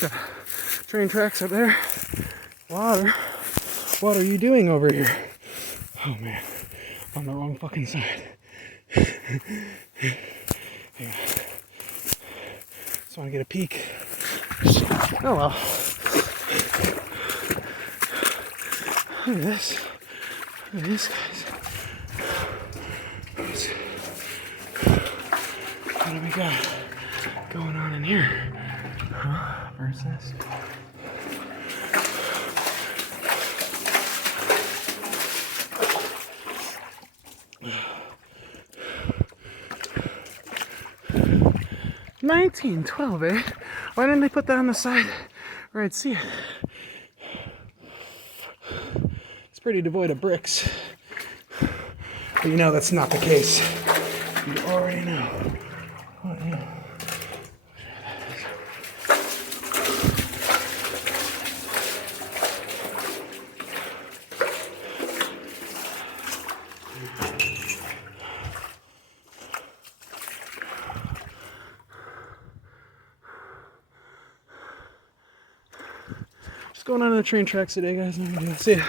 Got train tracks up there. Water. What are you doing over here? Oh man, on the wrong fucking side. Yeah. Just want to get a peek. Oh well. Look at this. Look at this, guys. What do we got going on in here? Huh? Bird's nest. $19.12, eh? Why didn't they put that on the side where I'd see it? It's pretty devoid of bricks. But you know that's not the case. You already know. Oh, yeah. Just going on the train tracks today, guys. See ya.